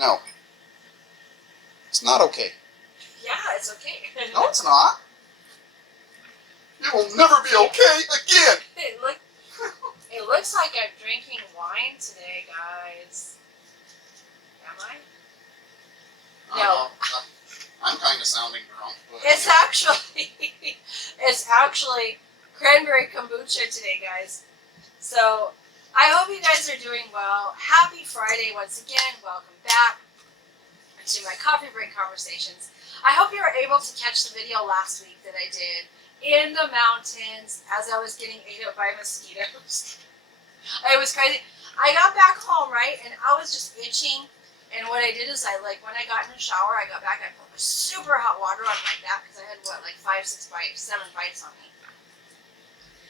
No. It's not okay. Yeah, it's okay. No, it's not. It will never be okay again. It looks like I'm drinking wine today, guys. Am I? No. I'm kind of sounding drunk. But It's actually cranberry kombucha today, guys. So I hope you guys are doing well. Happy Friday once again. Welcome back to my coffee break conversations. I hope you were able to catch the video last week that I did in the mountains as I was getting ate up by mosquitoes. It was crazy. I got back home, right, and I was just itching. And what I did is when I got in the shower, I got back, I put super hot water on my back because I had, 7 bites on me.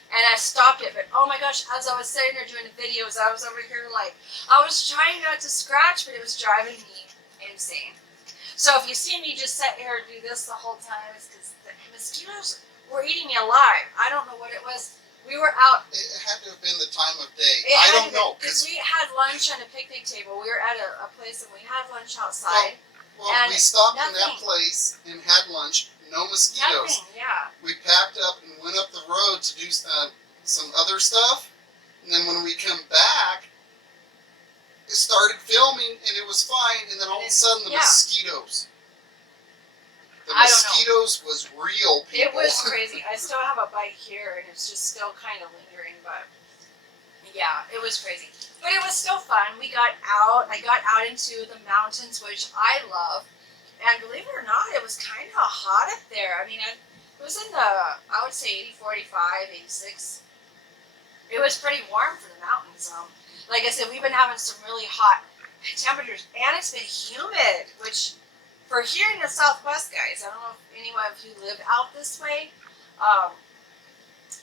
And I stopped it, but oh my gosh, as I was sitting there doing the videos, I was over here I was trying not to scratch, but it was driving me insane. So if you see me just sit here and do this the whole time, it's because the mosquitoes were eating me alive. I don't know what it was. We were out. It had to have been the time of day. I don't know. Because we had lunch on a picnic table. We were at a place and we had lunch outside. Well, we stopped in that place and had lunch. No mosquitoes. Nothing, yeah. We packed up and went up the road to do some other stuff. And then when we come back, it started filming and it was fine. And then all of a sudden the mosquitoes. The mosquitoes was real, people. It was crazy. I still have a bite here, and it's just still kind of lingering, but yeah, it was crazy. But it was still fun. We got out. I got out into the mountains, which I love. And believe it or not, it was kind of hot up there. I mean, it was in the, I would say 84, 85, 86. It was pretty warm for the mountains. Like I said, we've been having some really hot temperatures, and it's been humid, which... For here in the Southwest, guys, I don't know if anyone of you live out this way,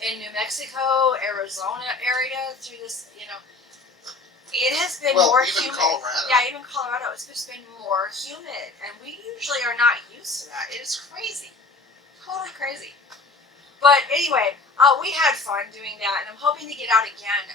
in New Mexico, Arizona area, through this, it has been more even humid. Colorado. Yeah, even Colorado, it's just been more humid, and we usually are not used to that. It is crazy, totally crazy. But anyway, we had fun doing that, and I'm hoping to get out again.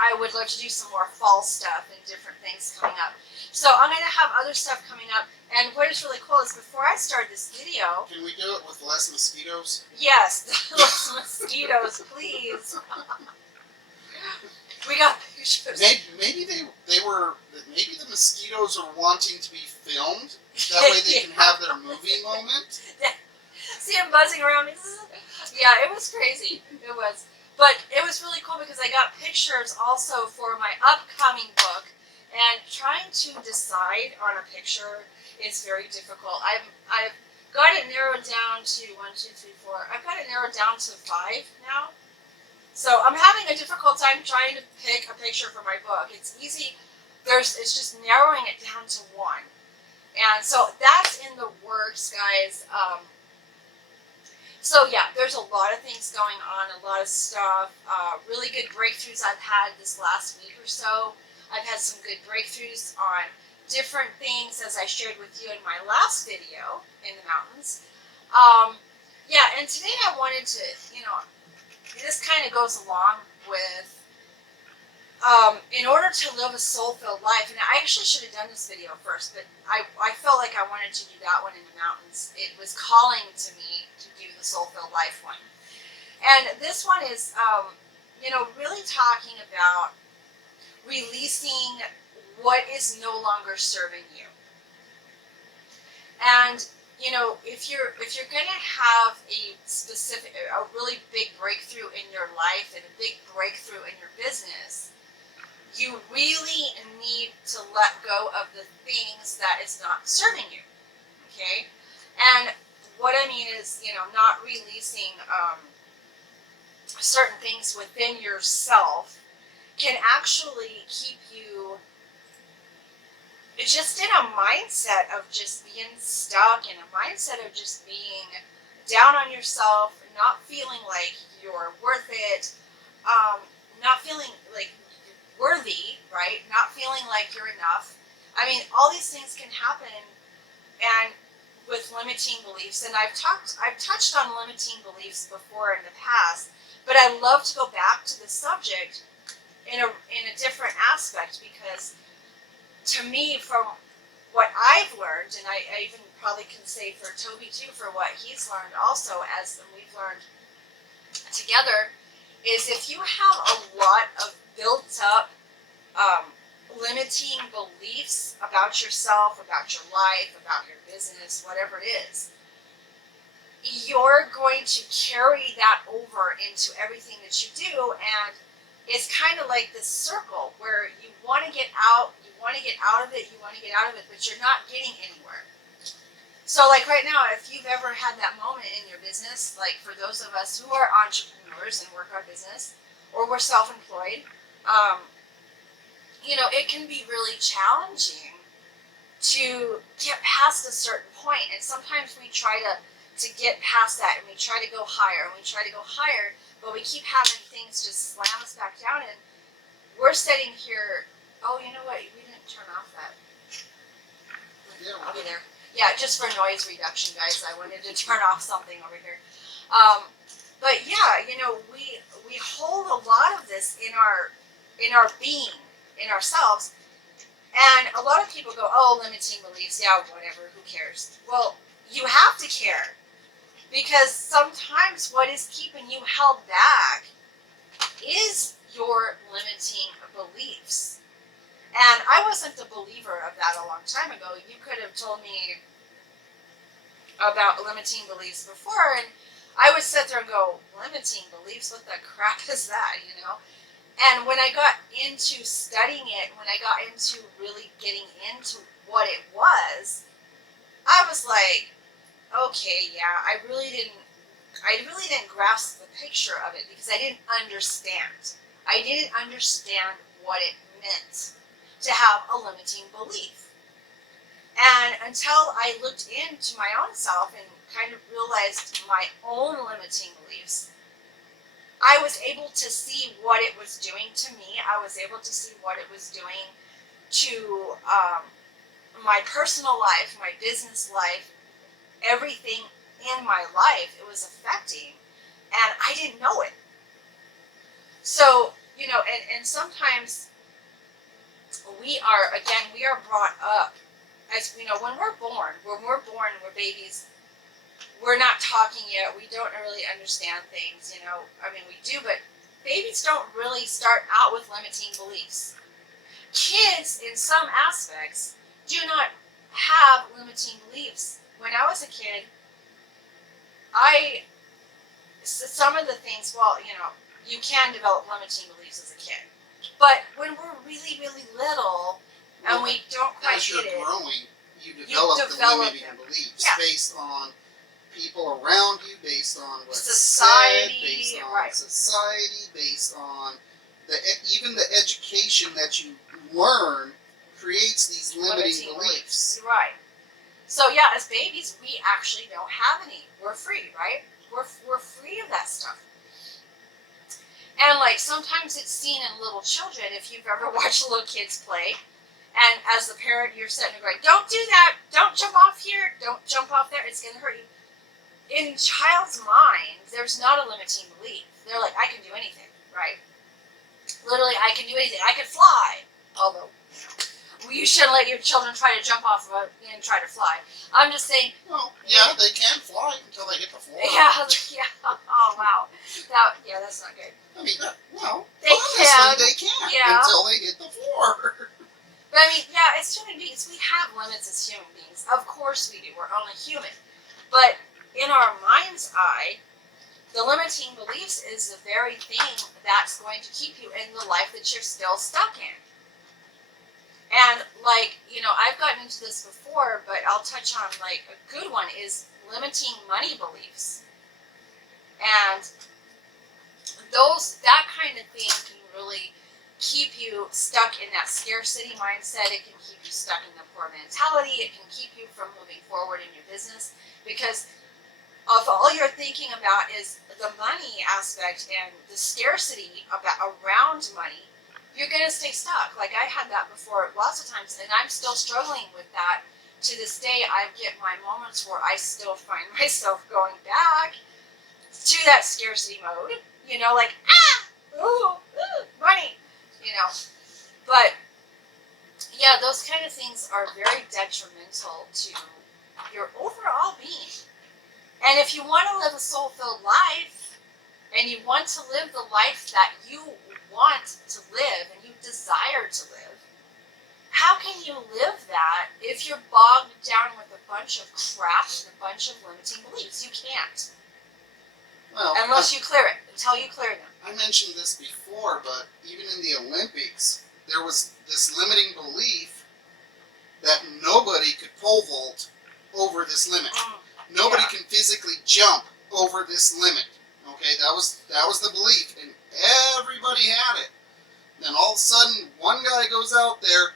I would love to do some more fall stuff and different things coming up. So I'm going to have other stuff coming up. And what is really cool is before I start this video... Can we do it with less mosquitoes? Yes, less mosquitoes, please. We got pictures. Maybe maybe the mosquitoes are wanting to be filmed. That way they can have their movie moment. See them buzzing around me. Yeah, it was crazy. It was. But it was really cool because I got pictures also for my upcoming book, and trying to decide on a picture is very difficult. I've got it narrowed down to 1, 2, 3, 4. I've got it narrowed down to 5 now. So I'm having a difficult time trying to pick a picture for my book. It's easy. It's just narrowing it down to 1. And so that's in the works, guys. So yeah, there's a lot of things going on, a lot of stuff, really good breakthroughs I've had this last week or so. I've had some good breakthroughs on different things, as I shared with you in my last video in the mountains. Yeah, and today I wanted to, this kind of goes along with, in order to live a soul-filled life, and I actually should have done this video first, but I felt like I wanted to do that one in the mountains. It was calling to me to do the soul-filled life one. And this one is, really talking about releasing what is no longer serving you. And, if you're going to have a really big breakthrough in your life and a big breakthrough in your business, you really need to let go of the things that is not serving you, okay? And what I mean is, not releasing certain things within yourself can actually keep you just in a mindset of just being stuck, in a mindset of just being down on yourself, not feeling like you're worth it, not feeling like worthy, right? Not feeling like you're enough. I mean, all these things can happen, and with limiting beliefs, and I've touched on limiting beliefs before in the past, but I love to go back to the subject in a different aspect, because to me, from what I've learned, and I even probably can say for Toby too, for what he's learned also, as we've learned together, is if you have a lot of built up limiting beliefs about yourself, about your life, about your business, whatever it is, you're going to carry that over into everything that you do. And it's kind of like this circle where you want to get out, you want to get out of it, but you're not getting anywhere. So like right now, if you've ever had that moment in your business, like for those of us who are entrepreneurs and work our business, or we're self-employed, it can be really challenging to get past a certain point. And sometimes we try to get past that, and we try to go higher, but we keep having things just slam us back down, and we're sitting here, oh, you know what, we didn't turn off that. Yeah, I'll be there. Yeah, just for noise reduction, guys, I wanted to turn off something over here. But yeah, we hold a lot of this in our being, in ourselves, and a lot of people go, oh, limiting beliefs, yeah, whatever, who cares? Well, you have to care, because sometimes what is keeping you held back is your limiting beliefs. And I wasn't a believer of that a long time ago. You could have told me about limiting beliefs before, and I would sit there and go, limiting beliefs? What the crap is that, And when I got into studying it, when I got into really getting into what it was, I was like, okay, yeah, I really didn't grasp the picture of it, because I didn't understand. I didn't understand what it meant to have a limiting belief. And until I looked into my own self and kind of realized my own limiting beliefs, I was able to see what it was doing to me. I was able to see what it was doing to my personal life, my business life, everything in my life it was affecting, and I didn't know it. So, and sometimes we are brought up as, when we're born, we're babies, we're not talking yet, we don't really understand things, we do, but babies don't really start out with limiting beliefs. Kids, in some aspects, do not have limiting beliefs. When I was a kid, some of the things, you can develop limiting beliefs as a kid. But when we're really, really little, and we don't quite get it, growing, you develop the limiting beliefs based on people around you, based on what's society, said, based on even the education that you learn creates these limiting beliefs. Right. So yeah, as babies, we actually don't have any. We're free, right? We're free of that stuff. And like sometimes it's seen in little children. If you've ever watched little kids play, and as the parent, you're sitting there going, "Don't do that! Don't jump off here! Don't jump off there! It's going to hurt you." In child's mind, there's not a limiting belief. They're like, "I can do anything," right? Literally, I can do anything. I can fly. Although, you shouldn't let your children try to jump off of it and try to fly. I'm just saying. Well, yeah, they can fly until they hit the floor. Yeah. Oh wow. That's not good. I mean, they honestly, can. They can until they hit the floor. But it's human beings. We have limits as human beings. Of course we do. We're only human. But in our mind's eye, the limiting beliefs is the very thing that's going to keep you in the life that you're still stuck in. And I've gotten into this before, but I'll touch on a good one is limiting money beliefs. And that kind of thing can really keep you stuck in that scarcity mindset. It can keep you stuck in the poor mentality. It can keep you from moving forward in your business, because if all you're thinking about is the money aspect and the scarcity around money, you're going to stay stuck. Like I had that before lots of times, and I'm still struggling with that. To this day, I get my moments where I still find myself going back to that scarcity mode, money, But yeah, those kind of things are very detrimental to your overall being. And if you want to live a soul-filled life, and you want to live the life that you want to live and you desire to live, how can you live that if you're bogged down with a bunch of crap and a bunch of limiting beliefs? You can't. Well, Unless you clear it, until you clear them. I mentioned this before, but even in the Olympics, there was this limiting belief that nobody could pole vault over this limit. Nobody can physically jump over this limit. Okay, that was the belief, and everybody had it. Then all of a sudden, one guy goes out there,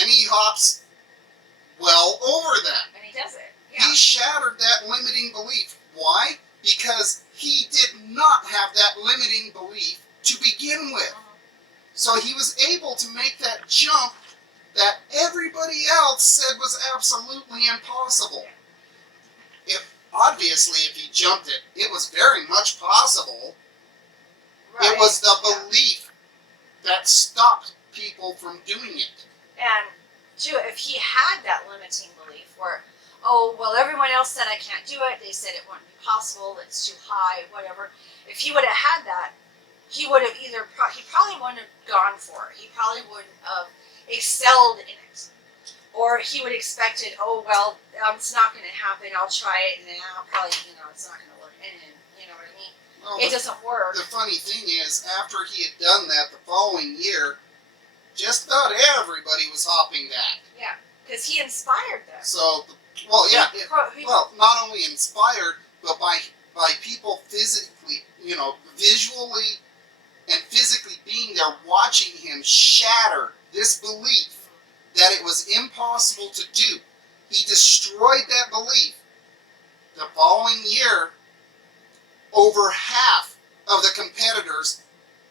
and he hops well over that. And he does it. Yeah. He shattered that limiting belief. Why? Because he did not have that limiting belief to begin with. So he was able to make that jump that everybody else said was absolutely impossible. Obviously, if he jumped it, it was very much possible. Right. It was the belief that stopped people from doing it. And too, if he had that limiting belief where, oh, well, everyone else said I can't do it, they said it wouldn't be possible, it's too high, whatever. If he would have had that, he would have he probably wouldn't have gone for it. He probably wouldn't have excelled in it. Or he would have expected, oh, well, it's not going to happen, I'll try it, and then I'll probably, it's not going to work, and you know what I mean? Well, it doesn't work. The funny thing is, after he had done that the following year, just about everybody was hopping that. Yeah, because he inspired them. So, well, not only inspired, but by people physically, visually and physically being there watching him shatter this belief that it was impossible to do. He destroyed that belief. The following year, over half of the competitors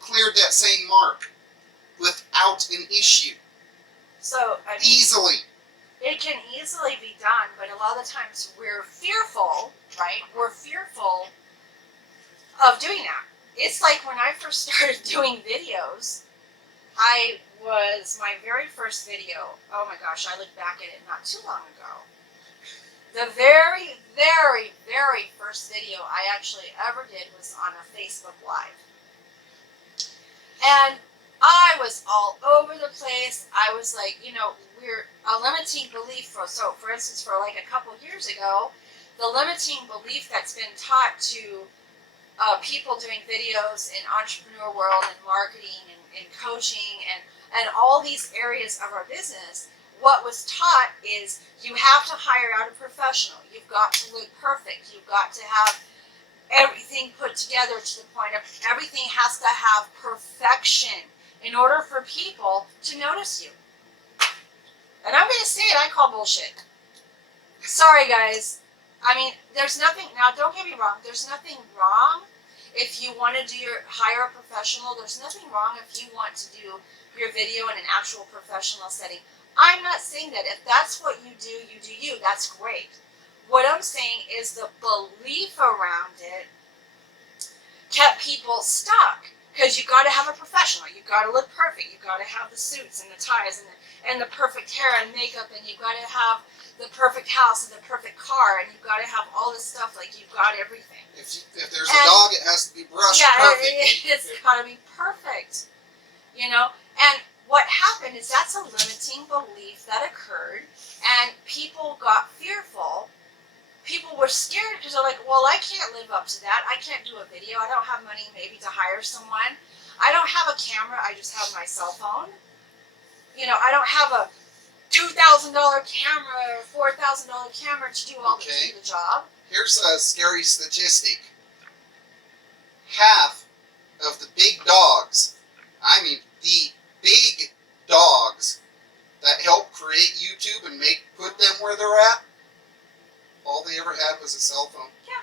cleared that same mark without an issue. So, I mean, easily. It can easily be done, but a lot of the times we're fearful, right? We're fearful of doing that. It's like when I first started doing videos, my very first video, oh my gosh, I looked back at it not too long ago. The very, very, very first video I actually ever did was on a Facebook Live. And I was all over the place. I was like, we're a limiting belief for instance, for like a couple years ago, the limiting belief that's been taught to people doing videos in entrepreneur world and marketing and coaching and all these areas of our business, what was taught is you have to hire out a professional. You've got to look perfect. You've got to have everything put together to the point of everything has to have perfection in order for people to notice you. And I'm going to say it, I call bullshit. Sorry, guys. I mean, there's nothing, now don't get me wrong, there's nothing wrong if you want to hire a professional. There's nothing wrong if you want to do your video in an actual professional setting. I'm not saying that. If that's what you do you. That's great. What I'm saying is the belief around it kept people stuck. Because you got to have a professional. You got to look perfect. You got to have the suits and the ties and the perfect hair and makeup, and you got to have the perfect house and the perfect car, and you got to have all this stuff. Like, you've got everything. If there's a dog, it has to be brushed perfectly. It's got to be perfect. And what happened is that's a limiting belief that occurred, and people got fearful. People were scared because they're like, well, I can't live up to that. I can't do a video. I don't have money maybe to hire someone. I don't have a camera. I just have my cell phone. I don't have a $2,000 camera or $4,000 camera to do the job. Here's a scary statistic. Half of the big dogs, I mean the big dogs that help create YouTube and put them where they're at, all they ever had was a cell phone. Yeah.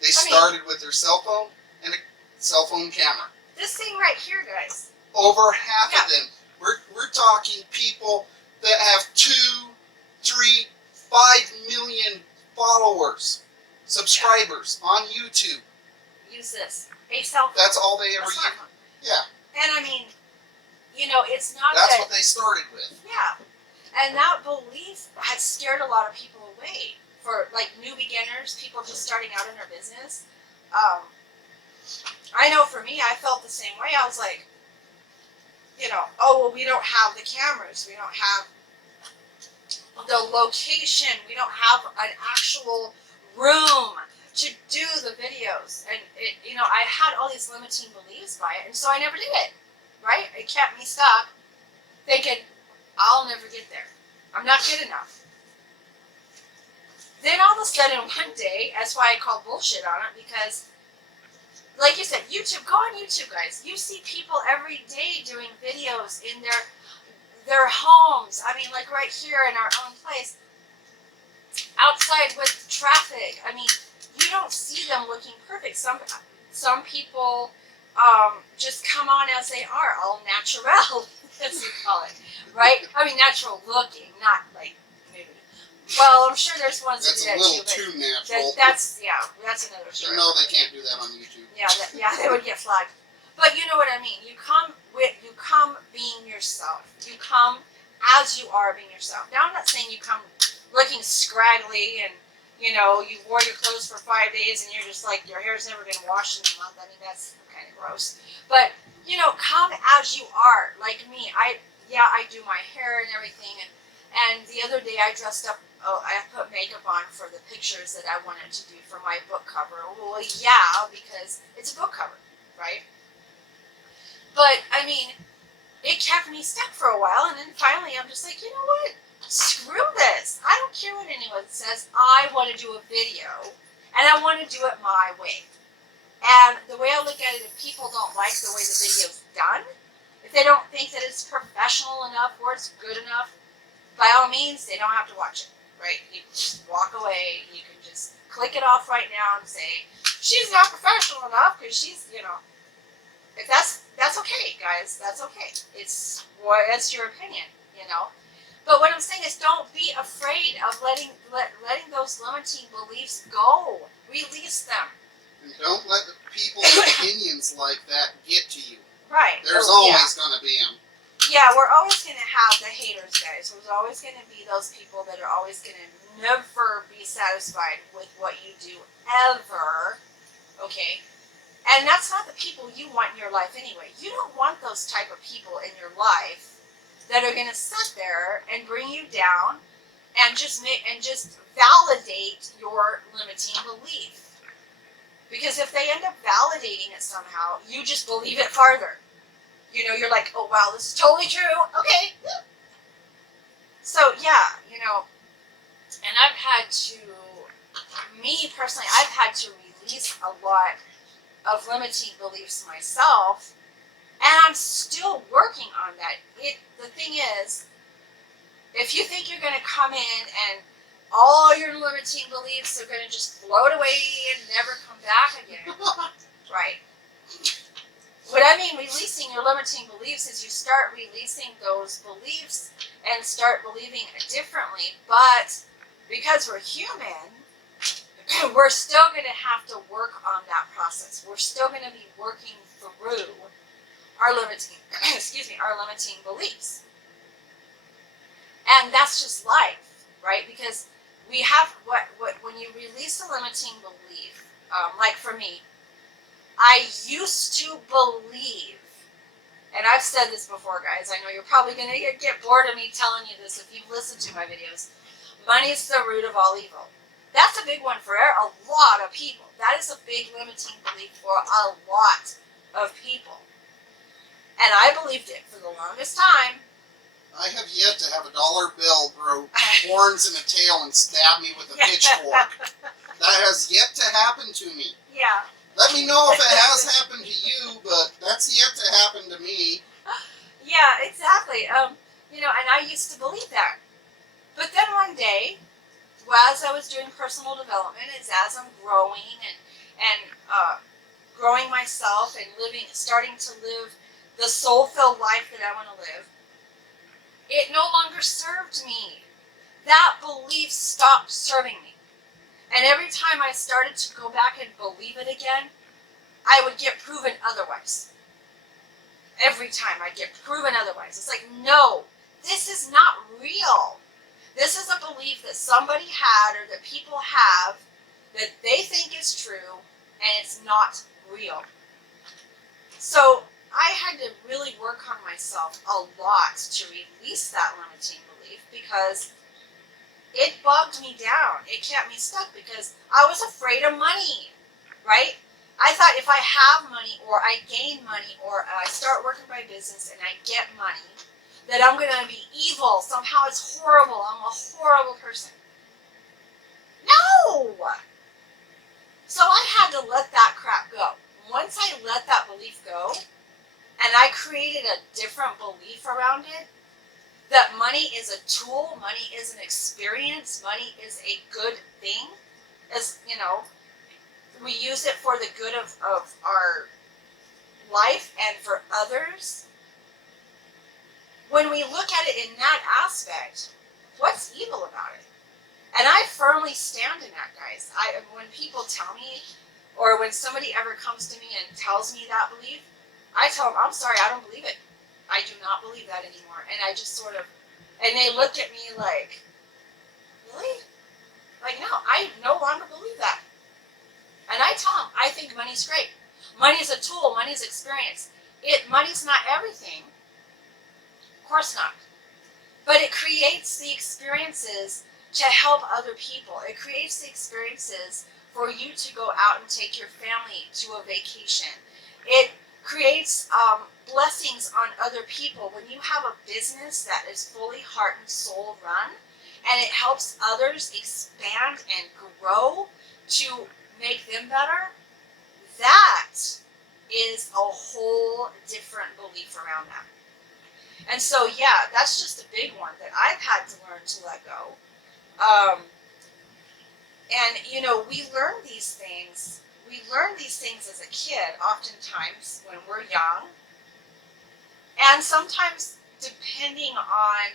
They started with their cell phone and a cell phone camera. This thing right here, guys. Over half of them. We're talking people that have 2, 3, 5 million followers, subscribers on YouTube. Use this. A cell phone. That's all they ever use. Yeah. And I mean, you know, it's not That's that. what they started with. Yeah. And that belief has scared a lot of people away. For like new beginners, people just starting out in their business. I know for me, I felt the same way. I was like, you know, oh, well, we don't have the cameras. We don't have the location. We don't have an actual room to do the videos. And, it, you know, I had all these limiting beliefs by it. And so I never did it, right? It kept me stuck thinking, I'll never get there. I'm not good enough. Then all of a sudden one day, that's why I call bullshit on it, because like you said, YouTube, go on YouTube, guys. You see people every day doing videos in their homes. I mean, like right here in our own place, outside with traffic. I mean, you don't see them looking perfect. Some people just come on as they are, all natural, as we call it, right? I mean, natural looking, not like nude. Well, I'm sure there's ones That's that a do little that too, too natural. that's another story. No, they can't do that on YouTube. Yeah, they would get flagged. But you know what I mean. You come being yourself. You come as you are being yourself. Now I'm not saying you come looking scraggly and you know you wore your clothes for 5 days and you're just like your hair's never been washed in a month. I mean that's kind of gross. But you know, come as you are. Like me, I do my hair and everything. And the other day I dressed up. Oh, I put makeup on for the pictures that I wanted to do for my book cover. Well, yeah, because it's a book cover, right? But, I mean, it kept me stuck for a while, and then finally I'm just like, you know what? Screw this. I don't care what anyone says. I want to do a video, and I want to do it my way. And the way I look at it, if people don't like the way the video's done, if they don't think that it's professional enough or it's good enough, by all means, they don't have to watch it. Right? You can just walk away. You can just click it off right now and say, she's not professional enough because she's, you know, if that's okay, guys. That's okay. It's your opinion, you know. But what I'm saying is don't be afraid of letting those limiting beliefs go. Release them. And don't let the people's opinions like that get to you. Right. There's always going to be them. Yeah, we're always going to have the haters, guys. There's always going to be those people that are always going to never be satisfied with what you do, ever. Okay? And that's not the people you want in your life anyway. You don't want those type of people in your life that are going to sit there and bring you down and just validate your limiting belief. Because if they end up validating it somehow, you just believe it farther. You know, you're like, oh, wow, this is totally true. Okay. So, yeah, you know, and I've had to, me personally, I've had to release a lot of limiting beliefs myself, and I'm still working on that. The thing is, if you think you're going to come in and all your limiting beliefs are going to just float away and never come back again, right? What I mean releasing your limiting beliefs is you start releasing those beliefs and start believing differently. But because we're human, we're still going to have to work on that process. We're still going to be working through our limiting, our limiting beliefs. And that's just life, right? Because we have when you release a limiting belief, like for me, I used to believe, and I've said this before, guys, I know you're probably going to get bored of me telling you this if you've listened to my videos. Money's the root of all evil. That's a big one for a lot of people. That is a big limiting belief for a lot of people. And I believed it for the longest time. I have yet to have a dollar bill grow horns and a tail and stab me with a pitchfork. That has yet to happen to me. Yeah. Let me know if it has happened to you, but that's yet to happen to me. Yeah, exactly. You know, and I used to believe that. But then one day, as I was doing personal development, as I'm growing and growing myself and starting to live the soul-filled life that I want to live, it no longer served me. That belief stopped serving me. And every time I started to go back and believe it again, I would get proven otherwise. Every time I get proven otherwise. It's like, no, this is not real. This is a belief that somebody had or that people have that they think is true, and it's not real. So I had to really work on myself a lot to release that limiting belief because it bogged me down. It kept me stuck because I was afraid of money, right? I thought if I have money or I gain money or I start working my business and I get money, that I'm going to be evil. Somehow it's horrible. I'm a horrible person. No! So I had to let that crap go. Once I let that belief go, and I created a different belief around it, that money is a tool, money is an experience, money is a good thing, as you know, we use it for the good of our life and for others. When we look at it in that aspect, what's evil about it? And I firmly stand in that, guys. When people tell me, or when somebody ever comes to me and tells me that belief, I tell them, I'm sorry, I don't believe it. I do not believe that anymore. And I just sort of, and they look at me like, really? Like, no, I no longer believe that. And I tell them, I think money's great. Money's a tool, money's experience. Money's not everything. Of course not. But it creates the experiences to help other people. It creates the experiences for you to go out and take your family to a vacation. It creates blessings on other people. When you have a business that is fully heart and soul run, and it helps others expand and grow to make them better, that is a whole different belief around that. And so, yeah, that's just a big one that I've had to learn to let go. And, you know, we learn these things. We learn these things as a kid, oftentimes when we're young. And sometimes, depending on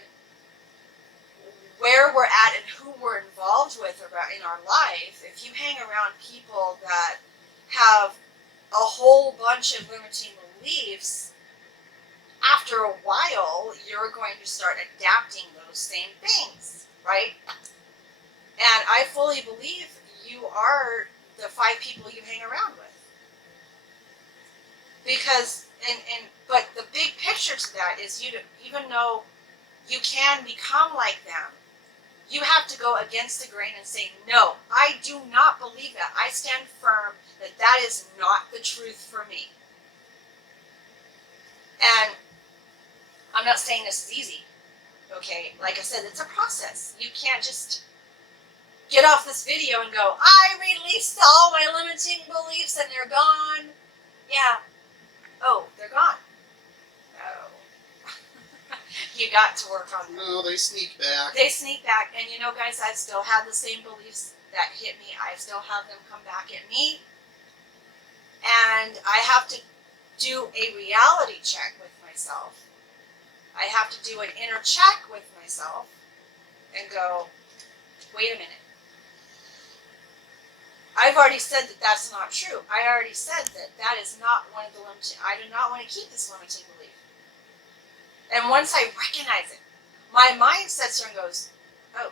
where we're at and who we're involved with in our life, if you hang around people that have a whole bunch of limiting beliefs, after a while, you're going to start adapting those same things, right? And I fully believe you are the 5 people you hang around with. Because, but the big picture to that is even though you can become like them, you have to go against the grain and say, no, I do not believe that. I stand firm that that is not the truth for me. And I'm not saying this is easy, okay? Like I said, it's a process. You can't just get off this video and go, I released all my limiting beliefs and they're gone. Yeah. Oh, they're gone. Oh. You got to work on them. No, they sneak back. They sneak back. And you know, guys, I still have the same beliefs that hit me. I still have them come back at me. And I have to do a reality check with myself. I have to do an inner check with myself and go, wait a minute. I've already said that that's not true. I already said that that is not one of the limiting, I do not want to keep this limiting belief. And once I recognize it, my mind sits there and goes, oh,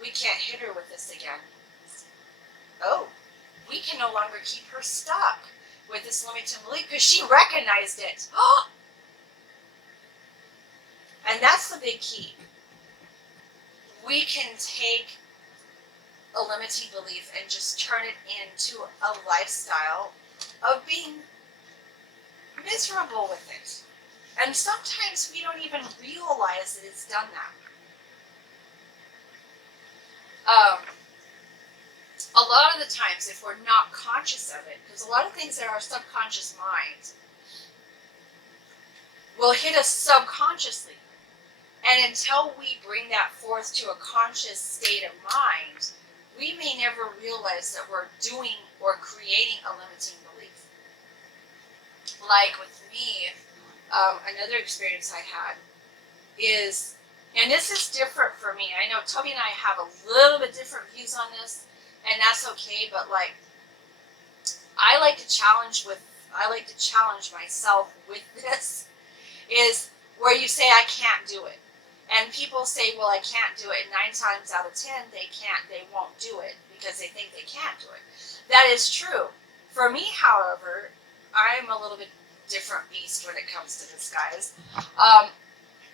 we can't hit her with this again. Oh, we can no longer keep her stuck with this limiting belief because she recognized it. And that's the big key. We can take a limiting belief and just turn it into a lifestyle of being miserable with it. And sometimes we don't even realize that it's done that. A lot of the times, if we're not conscious of it, because a lot of things in our subconscious mind will hit us subconsciously. And until we bring that forth to a conscious state of mind, we may never realize that we're doing or creating a limiting belief. Like with me, another experience I had is, and this is different for me. I know Toby and I have a little bit different views on this, and that's okay, but like, I like to challenge with I like to challenge myself with this, is where you say, I can't do it. And people say, well, I can't do it. And 9 times out of 10, they won't do it because they think they can't do it. That is true. For me, however, I'm a little bit different beast when it comes to this, guys.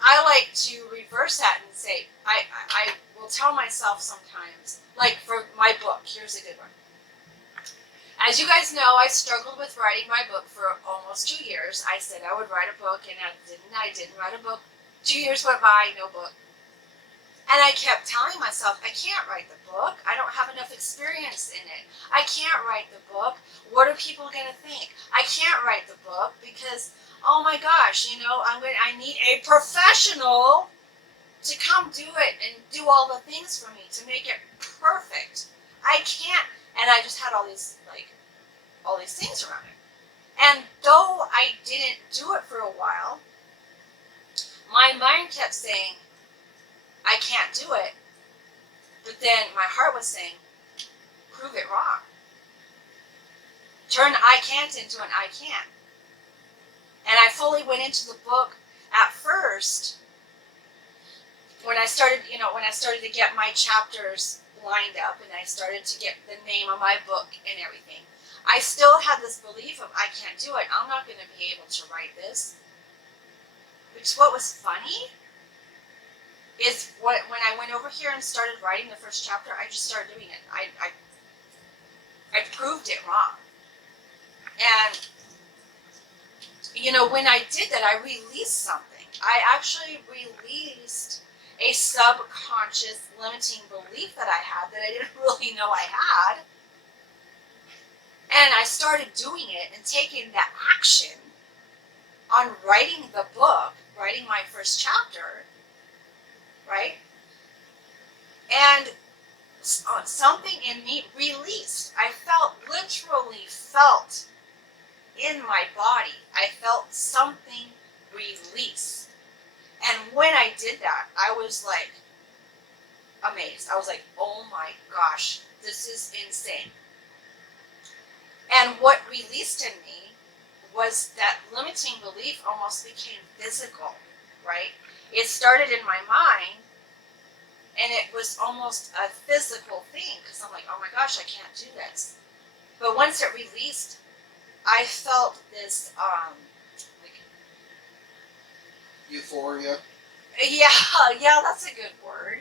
I like to reverse that and say, I will tell myself sometimes, like for my book, here's a good one. As you guys know, I struggled with writing my book for almost 2 years. I said I would write a book, and I didn't write a book. 2 years went by, no book. And I kept telling myself, I can't write the book. I don't have enough experience in it. I can't write the book. What are people going to think? I can't write the book because, oh my gosh, you know, I need a professional to come do it and do all the things for me to make it perfect. I can't. And I just had all these things around it. And though I didn't do it for a while, my mind kept saying, I can't do it. But then my heart was saying, prove it wrong. Turn I can't into an I can. And I fully went into the book at first when I started to get my chapters lined up and I started to get the name of my book and everything. I still had this belief of I can't do it. I'm not going to be able to write this. Which what was funny is when I went over here and started writing the first chapter, I just started doing it. I proved it wrong. And, you know, when I did that, I released something. I actually released a subconscious limiting belief that I had that I didn't really know I had. And I started doing it and taking the action on writing the book, writing my first chapter, right? And something in me released. I literally felt in my body, I felt something release. And when I did that, I was like amazed. I was like, oh my gosh, this is insane. And what released in me was that limiting belief almost became physical, right? It started in my mind, and it was almost a physical thing, because I'm like, oh my gosh, I can't do this. But once it released, I felt this, like... Euphoria? Yeah, that's a good word.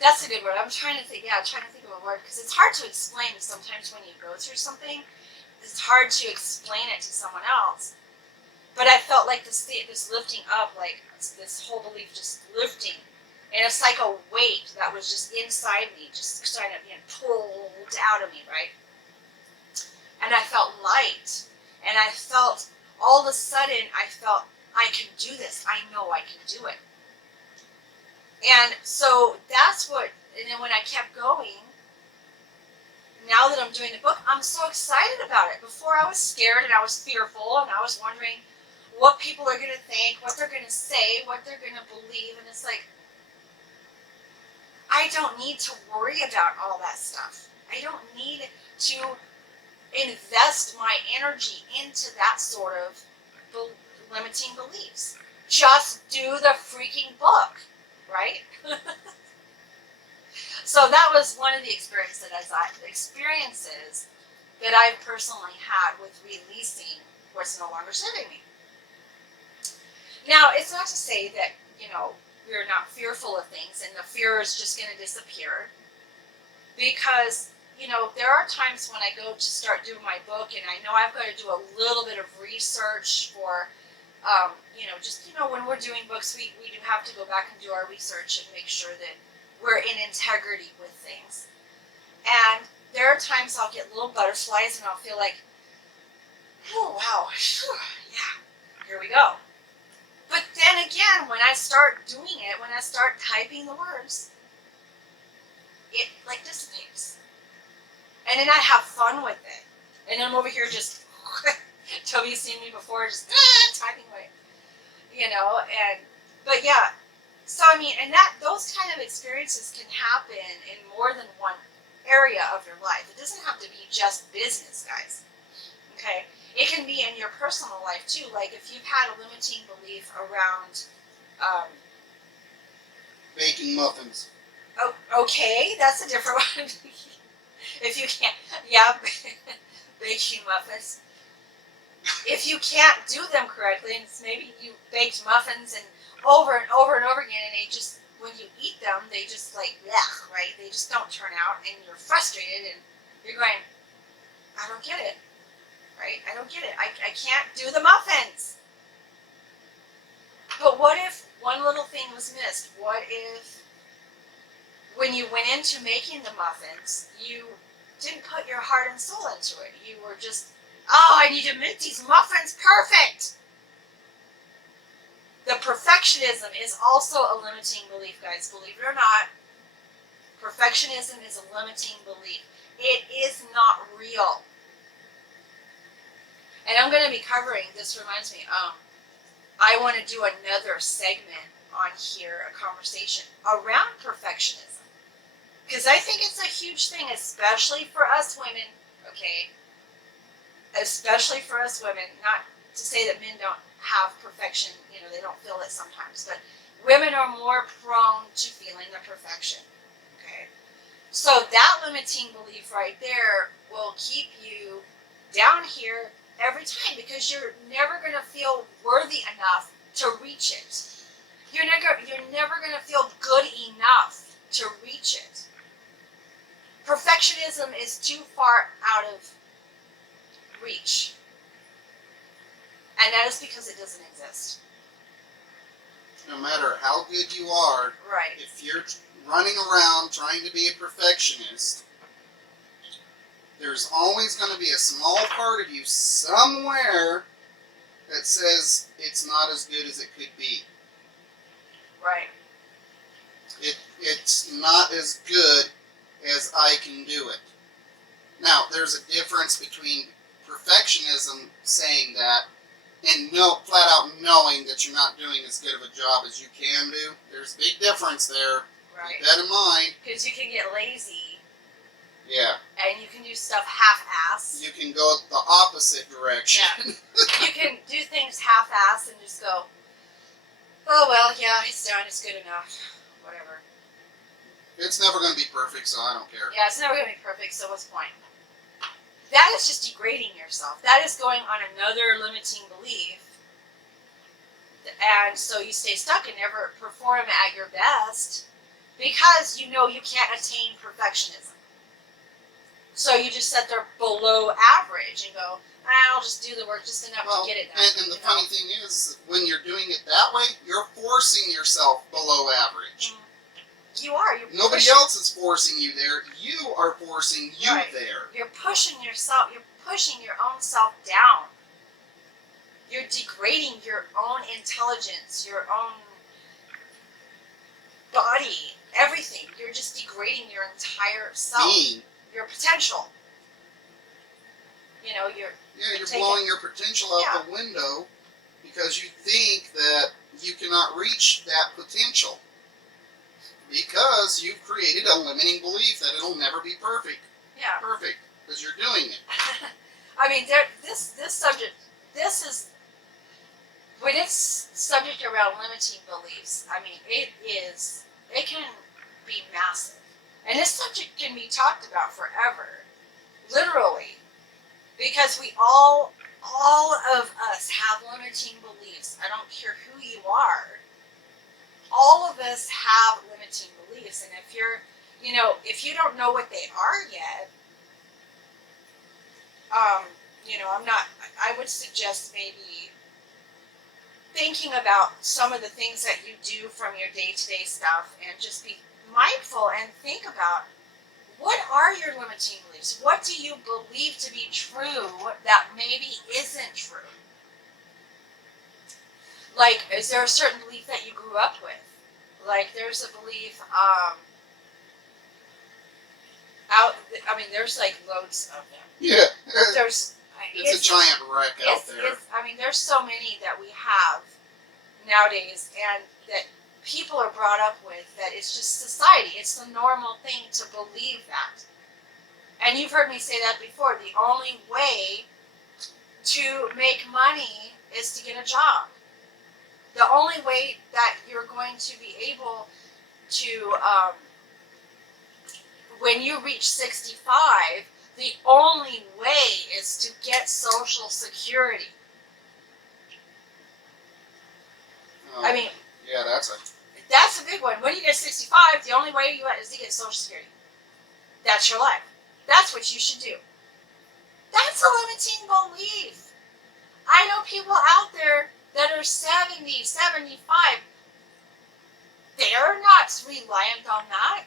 That's a good word. I'm trying to think of a word, because it's hard to explain sometimes when you go through something. It's hard to explain it to someone else. But I felt like this lifting up, like this whole belief just lifting. And it's like a weight that was just inside me, just kind of being pulled out of me, right? And I felt light. And I felt, all of a sudden, I felt, I can do this. I know I can do it. And so that's what, and then when I kept going, now that I'm doing the book, I'm so excited about it. Before I was scared and I was fearful and I was wondering what people are going to think, what they're going to say, what they're going to believe. And it's like, I don't need to worry about all that stuff. I don't need to invest my energy into that sort of limiting beliefs. Just do the freaking book, right? So that was one of the experiences that I've personally had with releasing what's no longer serving me. Now, it's not to say that, you know, we're not fearful of things and the fear is just going to disappear. Because, you know, there are times when I go to start doing my book and I know I've got to do a little bit of research for, you know, just, you know, when we're doing books, we do have to go back and do our research and make sure that we're in integrity with things. And there are times I'll get little butterflies and I'll feel like, oh wow, yeah, here we go. But then again, when I start doing it, when I start typing the words, it like dissipates. And then I have fun with it. And I'm over here just, Toby's seen me before, just typing away, you know, but yeah. So, I mean, and those kind of experiences can happen in more than one area of your life. It doesn't have to be just business, guys. Okay? It can be in your personal life too. Like if you've had a limiting belief around, baking muffins. oh, okay, that's a different one. If you can't, yeah, baking muffins. If you can't do them correctly, and it's maybe you baked muffins and over and over and over again, and they just, when you eat them, they just like, blech, right? They just don't turn out, and you're frustrated, and you're going, I don't get it, right? I don't get it. I can't do the muffins. But what if one little thing was missed? What if when you went into making the muffins, you didn't put your heart and soul into it? You were just, oh, I need to make these muffins perfect. The perfectionism is also a limiting belief, guys. Believe it or not, perfectionism is a limiting belief. It is not real. And I'm going to be covering, this reminds me, I want to do another segment on here, a conversation around perfectionism. Because I think it's a huge thing, especially for us women, okay? Especially for us women, not to say that men don't have perfection, you know, they don't feel it sometimes, but women are more prone to feeling the perfection, okay? So that limiting belief right there will keep you down here every time because you're never going to feel worthy enough to reach it. You're never going to feel good enough to reach it. Perfectionism is too far out of reach. And that is because it doesn't exist. No matter how good you are, right? If you're running around trying to be a perfectionist, there's always going to be a small part of you somewhere that says it's not as good as it could be. Right. It's not as good as I can do it. Now, there's a difference between perfectionism saying that and flat out knowing that you're not doing as good of a job as you can do. There's a big difference there. Right. Keep that in mind. Because you can get lazy. Yeah. And you can do stuff half-ass. You can go the opposite direction. Yeah. You can do things half-ass and just go, oh, well, yeah, it's done. It's good enough. Whatever. It's never going to be perfect, so I don't care. Yeah, it's never going to be perfect, so what's the point? That is just degrading yourself. That is going on another limiting belief. And so you stay stuck and never perform at your best because you know you can't attain perfectionism. So you just sit there below average and go, I'll just do the work just enough to get it done. And the funny thing is, when you're doing it that way, you're forcing yourself below average. You are. Nobody else is forcing you there. You are forcing you there. You're pushing yourself. You're pushing your own self down. You're degrading your own intelligence, your own body, everything. You're just degrading your entire self. Your potential. You know, you're blowing your potential out the window because you think that you cannot reach that potential. Because you've created a limiting belief that it'll never be perfect. Yeah. Perfect. Because you're doing it. I mean, this subject, this is, when it's subject around limiting beliefs, I mean, it can be massive. And this subject can be talked about forever. Literally. Because we all of us have limiting beliefs. I don't care who you are. All of us have limiting beliefs, and if you don't know what they are yet, I would suggest maybe thinking about some of the things that you do from your day-to-day stuff, and just be mindful and think about what are your limiting beliefs? What do you believe to be true that maybe isn't true? Like, is there a certain belief that you grew up with? Like, there's a belief, there's like loads of them. Yeah. It's a giant wreck out there. There's so many that we have nowadays, and that people are brought up with, that it's just society. It's the normal thing to believe that. And you've heard me say that before. The only way to make money is to get a job. The only way that you're going to be able to, when you reach 65, the only way is to get Social Security. I mean, yeah, that's a big one. When you get 65, the only way is to get Social Security. That's your life. That's what you should do. That's a limiting belief. I know people out there that are 70, 75. They're not reliant on that.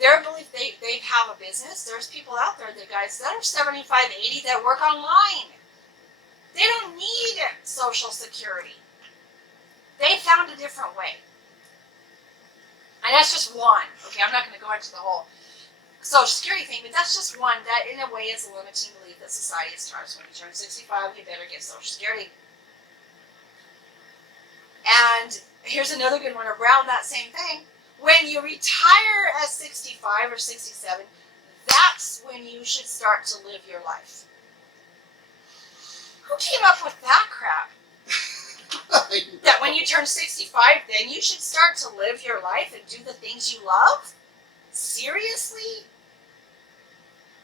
Their belief, they have a business. There's people out there, the guys that are 75, 80 that work online. They don't need Social Security. They found a different way. And that's just one. Okay, I'm not going to go into the whole Social Security thing, but that's just one that in a way is a limiting belief that society starts. When you turn 65, you better get Social Security. And here's another good one around that same thing. When you retire at 65 or 67, that's when you should start to live your life. Who came up with that crap? That when you turn 65, then you should start to live your life and do the things you love? Seriously?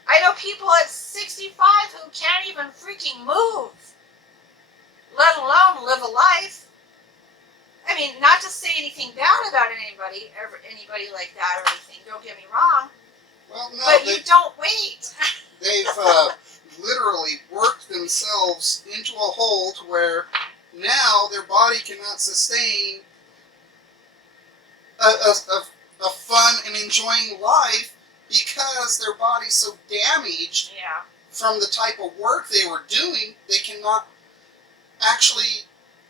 I know people at 65 who can't even freaking move, let alone live a life. I mean, not to say anything bad about anybody like that or anything, don't get me wrong. Well, no, but you don't wait. They've literally worked themselves into a hole to where now their body cannot sustain a fun and enjoying life because their body's so damaged from the type of work they were doing, they cannot actually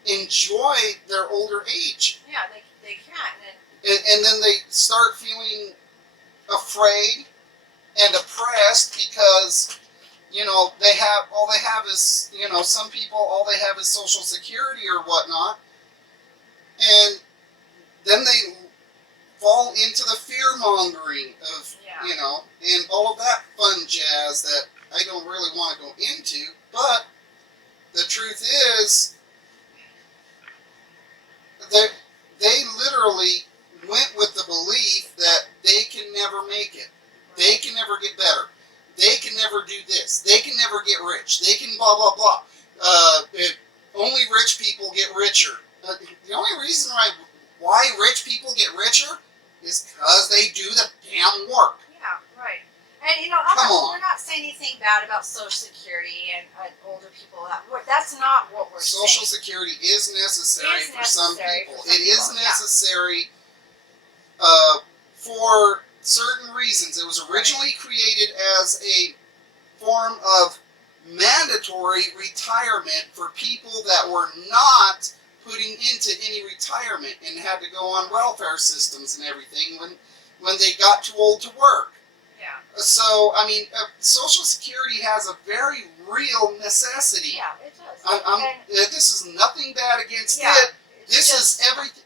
enjoy their older age. Yeah, they can't. And then they start feeling afraid and oppressed because, you know, all they have is, you know, some people, all they have is Social Security or whatnot. And then they fall into the fear-mongering of, you know, and all of that fun jazz that I don't really want to go into. But the truth is, they literally went with the belief that they can never make it. They can never get better. They can never do this. They can never get rich. They can blah, blah, blah. Only rich people get richer. The only reason why rich people get richer is because they do the damn work. Yeah, right. And, you know, we're not saying anything bad about Social Security and older people. That's not what we're saying. Social Security is necessary for some people. It is necessary for certain reasons. It was originally created as a form of mandatory retirement for people that were not putting into any retirement and had to go on welfare systems and everything when they got too old to work. Yeah. So, I mean, Social Security has a very real necessity. Yeah, it does. This is nothing bad against it. This is everything.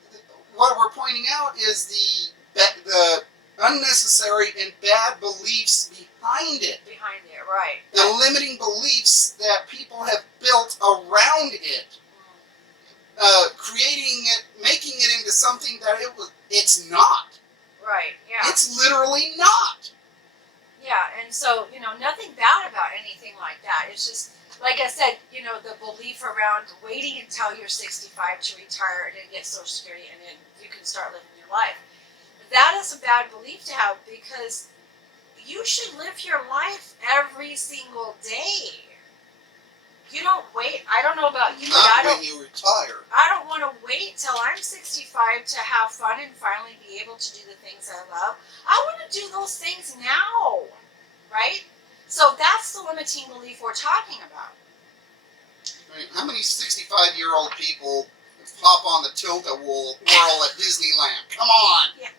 What we're pointing out is the unnecessary and bad beliefs behind it. Behind it, right. The limiting beliefs that people have built around it. Creating it, making it into something that it's not. Right, yeah. It's literally not. Yeah, and so, you know, nothing bad about anything like that. It's just, like I said, you know, the belief around waiting until you're 65 to retire and then get Social Security and then you can start living your life. That is a bad belief to have because you should live your life every single day. You don't wait. I don't know about you, but when you retire. I don't want to wait till I'm 65 to have fun and finally be able to do the things I love. I want to do those things now, right? So that's the limiting belief we're talking about. I mean, how many 65-year-old people hop on the tilt-a-whirl at Disneyland? Come on. Yeah.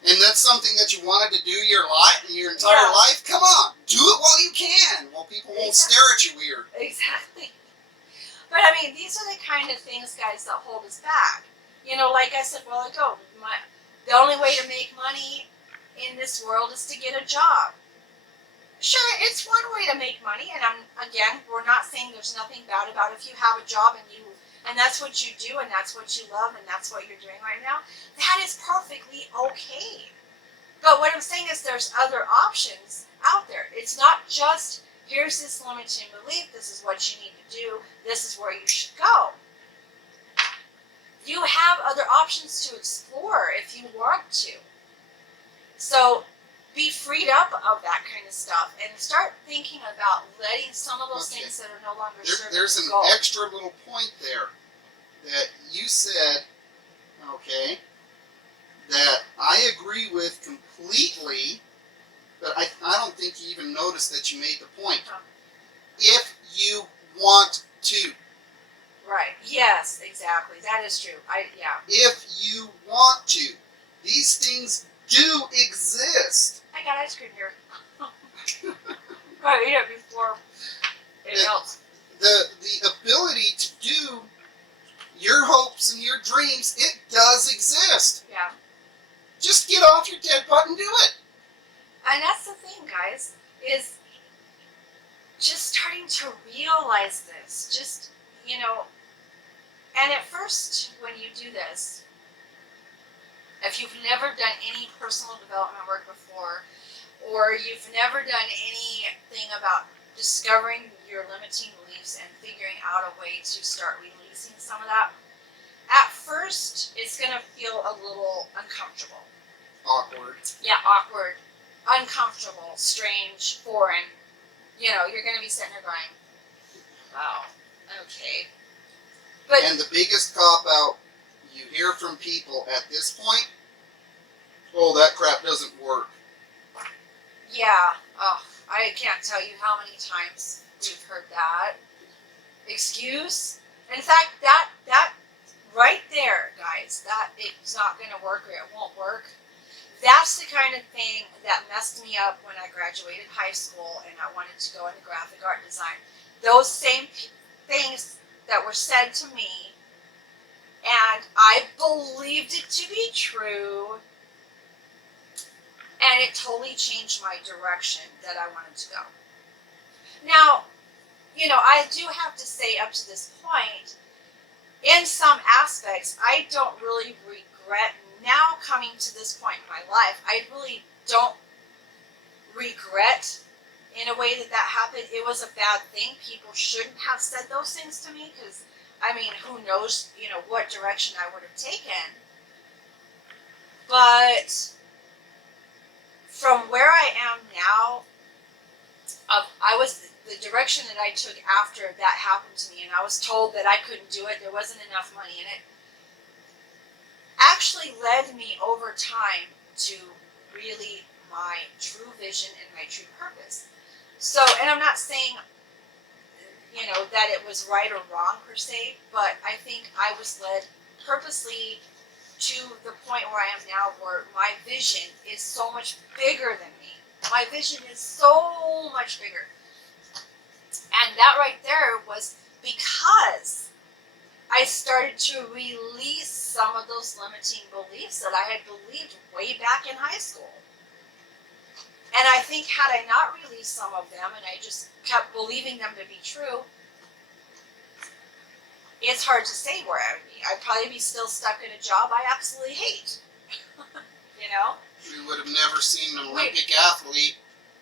And that's something that you wanted to do your entire life? Come on, do it while you can. Well, people won't stare at you weird. Exactly. But I mean, these are the kind of things, guys, that hold us back. You know, like I said a while ago, the only way to make money in this world is to get a job. Sure, it's one way to make money, and we're not saying there's nothing bad about if you have a job and that's what you do and that's what you love and that's what you're doing right now. That is perfectly okay. But what I'm saying is there's other options out there. It's not just here's this limiting belief, this is what you need to do, this is where you should go. You have other options to explore if you want to. So be freed up of that kind of stuff and start thinking about letting some of those things that are no longer serving There's an go. extra little point there that you said, okay, that I agree with completely, but I don't think you even noticed that you made the point. If you want to. Right. Yes, exactly. That is true. If you want to. These things do exist. I got ice cream here. Gotta eat it before it melts. The ability to do your hopes and your dreams, it does exist. Yeah. Just get off your dead butt and do it. And that's the thing, guys, is just starting to realize this. Just, and at first, when you do this, if you've never done any personal development work before, or you've never done anything about discovering your limiting beliefs and figuring out a way to start releasing some of that, at first, it's going to feel a little uncomfortable. Awkward. Yeah, awkward, uncomfortable, strange, foreign. You're going to be sitting there going, wow, okay. But, and the biggest cop-out you hear from people at this point, oh, that crap doesn't work. yeah, I can't tell you how many times we've heard that. Excuse? In fact, that right there, guys, that it's not going to work or it won't work. That's the kind of thing that messed me up when I graduated high school and I wanted to go into graphic art design. Those same things that were said to me, and I believed it to be true, and it totally changed my direction that I wanted to go. Now, I do have to say up to this point, in some aspects, I don't really regret now coming to this point in my life. I really don't regret in a way that happened. It was a bad thing. People shouldn't have said those things to me because, who knows, what direction I would have taken. But from where I am now, the direction that I took after that happened to me, and I was told that I couldn't do it, there wasn't enough money in it, actually led me over time to really my true vision and my true purpose. So, and I'm not saying, that it was right or wrong per se, but I think I was led purposely to the point where I am now, where my vision is so much bigger than me. My vision is so much bigger. And that right there was because I started to release some of those limiting beliefs that I had believed way back in high school. And I think had I not released some of them and I just kept believing them to be true, it's hard to say where I would be. I'd probably be still stuck in a job I absolutely hate. We would have never seen an Olympic athlete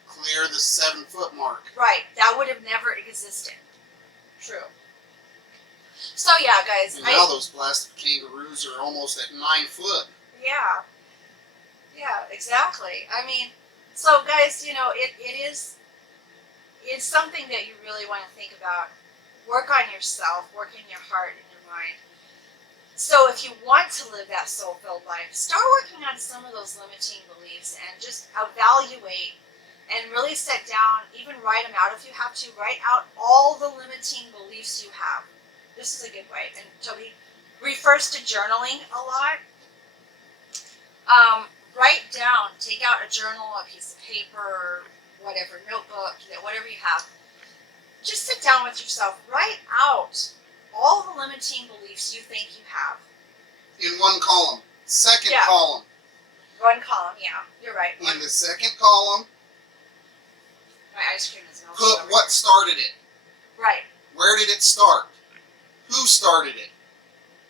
clear the 7-foot mark. Right. That would have never existed. True. So yeah, guys. And now those blasted kangaroos are almost at 9 foot. Yeah. Yeah, exactly. So guys, it's something that you really want to think about. Work on yourself, work in your heart and your mind. So if you want to live that soul-filled life, start working on some of those limiting beliefs and just evaluate and really sit down, even write them out if you have to. Write out all the limiting beliefs you have. This is a good way. And Toby refers to journaling a lot. Write down, take out a journal, a piece of paper, whatever, notebook, whatever you have. Just sit down with yourself. Write out all the limiting beliefs you think you have. In one column. Second column. One column, yeah. You're right. In the second column, My ice cream is melting. Put what started it. Right. Where did it start? Who started it?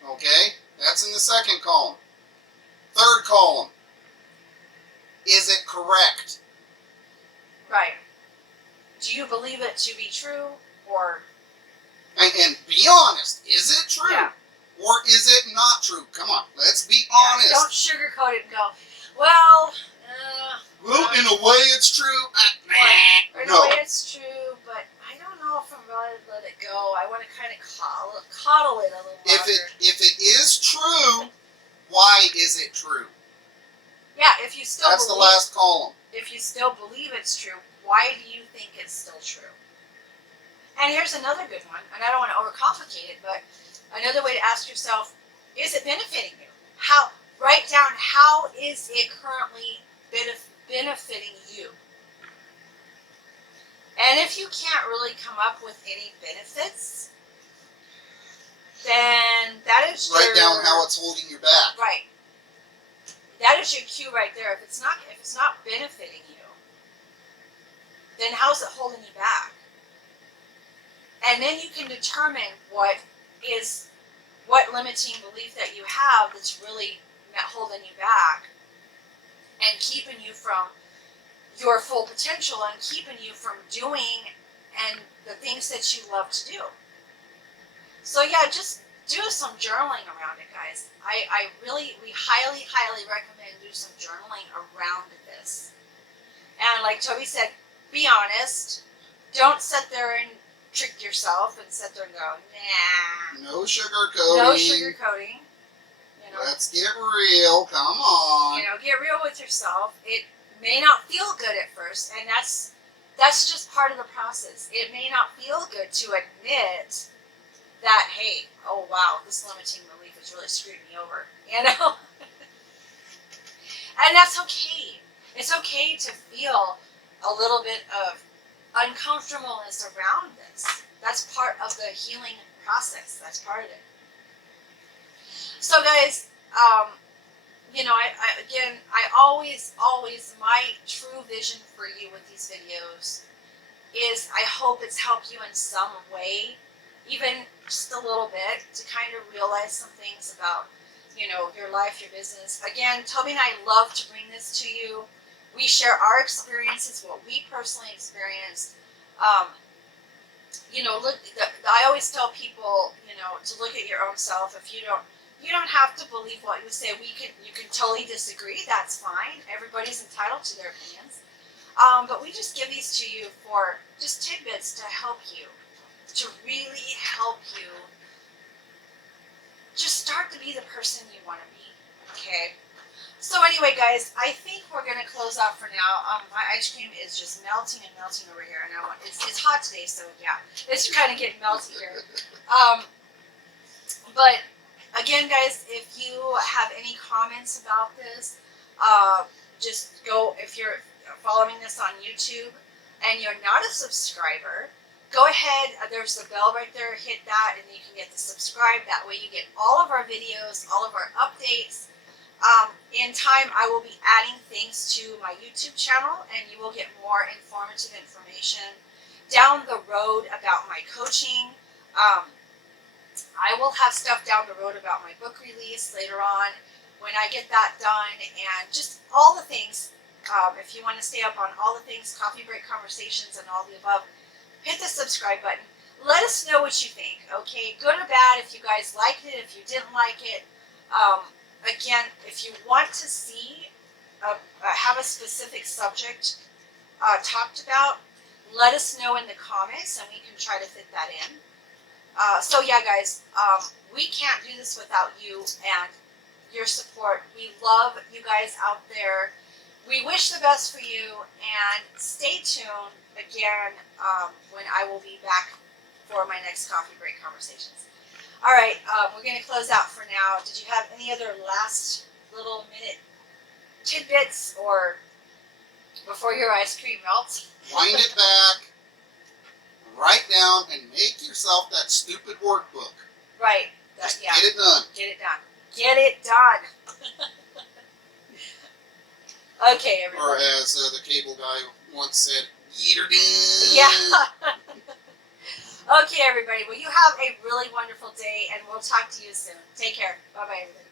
Okay? That's in the second column. Third column. Is it correct? Right. Do you believe it to be true, or... And be honest. Is it true? Yeah. Or is it not true? Come on, let's be Yeah, honest. don't sugarcoat it and go, well, Well, in a way it's true. in No. a way it's true, but I don't know if I'm ready to let it go. I want to kind of coddle it a little longer. If it is true, why is it true? Yeah, if you still That's believe, the last column. if you still believe it's true, why do you think it's still true? And here's another good one, and I don't want to overcomplicate it, but another way to ask yourself, is it benefiting you? Write down, how is it currently benefiting you? And if you can't really come up with any benefits, then that is Write down how it's holding you back. right. That is your cue right there. If it's not benefiting you, then how's it holding you back? And then you can determine what limiting belief that you have that's really holding you back and keeping you from your full potential and keeping you from doing and the things that you love to do. So yeah, just do some journaling around it, guys. We highly, highly recommend do some journaling around this. And like Toby said, be honest. Don't sit there and trick yourself and sit there and go, nah. No sugarcoating. No sugarcoating. You know, Let's get real. Come on. you know, get real with yourself. It may not feel good at first, and that's just part of the process. It may not feel good to admit that, hey, oh wow, this limiting belief has really screwed me over, you know? And that's okay. It's okay to feel a little bit of uncomfortableness around this. That's part of the healing process. That's part of it. So guys, you know, I always, my true vision for you with these videos is I hope it's helped you in some way, even just a little bit, to kind of realize some things about, you know, your life, your business. Again, Toby and I love to bring this to you. We share our experiences, what we personally experienced. You know, I always tell people, you know, to look at your own self. If you don't have to believe what you say. You can totally disagree. That's fine. Everybody's entitled to their opinions. But we just give these to you for just tidbits to help you, to really help you just start to be the person you want to be. Okay. So anyway, guys, I think we're gonna close out for now. My ice cream is just melting and melting over here, and it's hot today, so yeah, it's kind of getting melty here. But again, guys, if you have any comments about this, just go, if you're following this on YouTube and you're not a subscriber, go ahead, there's the bell right there, hit that, and you can get the subscribe. That way you get all of our videos, all of our updates. In time, I will be adding things to my YouTube channel, and you will get more informative information down the road about my coaching. I will have stuff down the road about my book release later on when I get that done, and just all the things. If you want to stay up on all the things, coffee break conversations and all the above, hit the subscribe button. Let us know what you think, okay? Good or bad, if you guys liked it, if you didn't like it. Again, if you want to see, have a specific subject talked about, let us know in the comments and we can try to fit that in. So yeah, guys, we can't do this without you and your support. We love you guys out there. We wish the best for you, and stay tuned again when I will be back for my next coffee break conversations. All right, we're going to close out for now. Did you have any other last little minute tidbits or before your ice cream melts? Wind it back, write down, and make yourself that stupid workbook. Right. Just Yeah. get it done. Get it done. Get it done. Okay, everybody. Or as the cable guy once said, Eat her down. Yeah. Okay, everybody. Well, you have a really wonderful day, and we'll talk to you soon. Take care. Bye-bye, everybody.